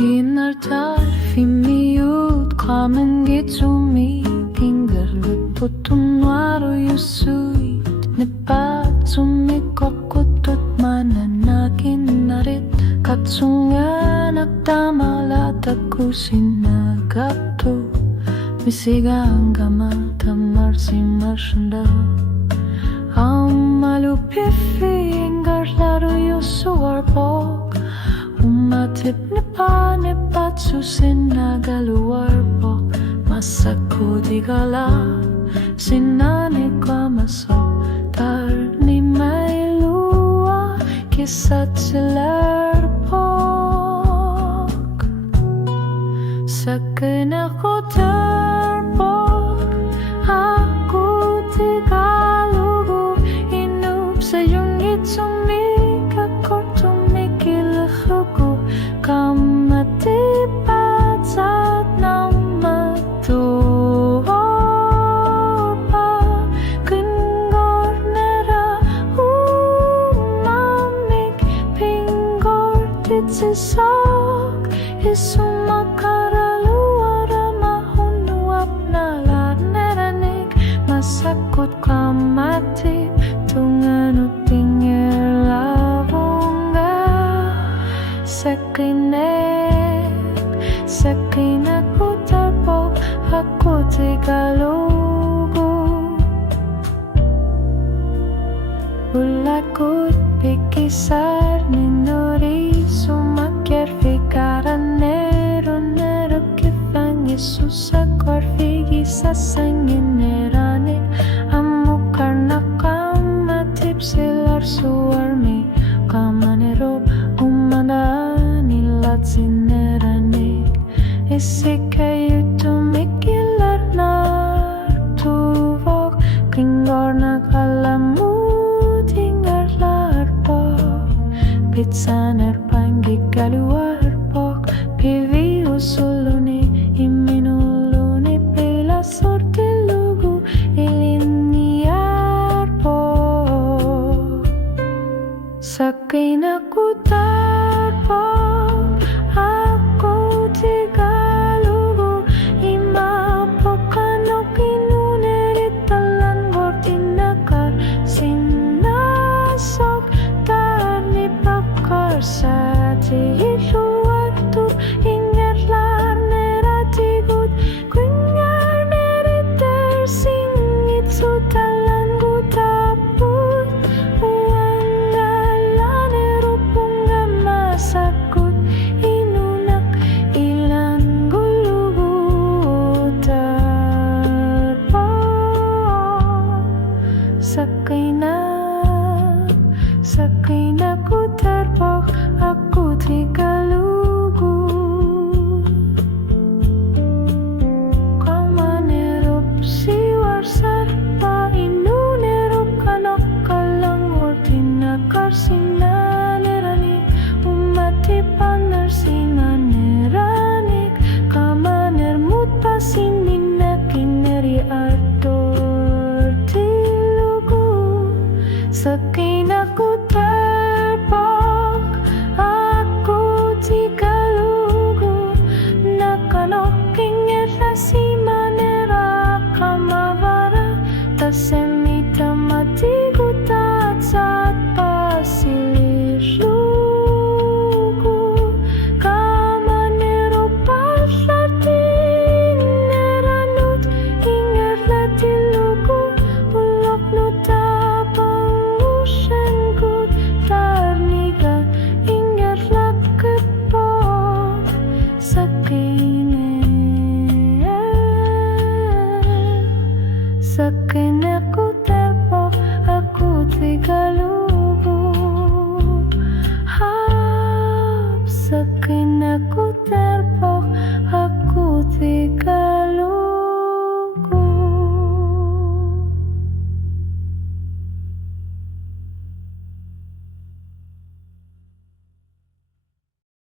Inar tarfimiut kamen gitsumi Pingarlut putunwaro yusui Nepat sumikokutut mananakin narit Katsungan aktamalataku sinagapto Misigang kamatamar simarsanda Amalupifi inggar laru yusuarpok Umatip nipa nipat susinagaluarpok Masako digala sinanikwa masok Tar ni may luwa kisat silarpok Sakin ako tarpok Ako tigalugo Inup sa iyong itsumikakor tumikilahugo Kamatipat sat na matuorpa Kingor nera umamik Pingor titsisok Isumakaraluara mahunuap na larneranik Masakot kamatip tungan utingir labunga Sakinet putarpok ako tigalugo Ulakut pikisar ninuri sumakyar fikaran nero kifang isusakor figi sasangin neranik Amukar na kamatip silar suarmi Kamanero umana nilat sineranik Isikayu tumikilar na tuvok Kingor na kalamu tingar larpok Pizza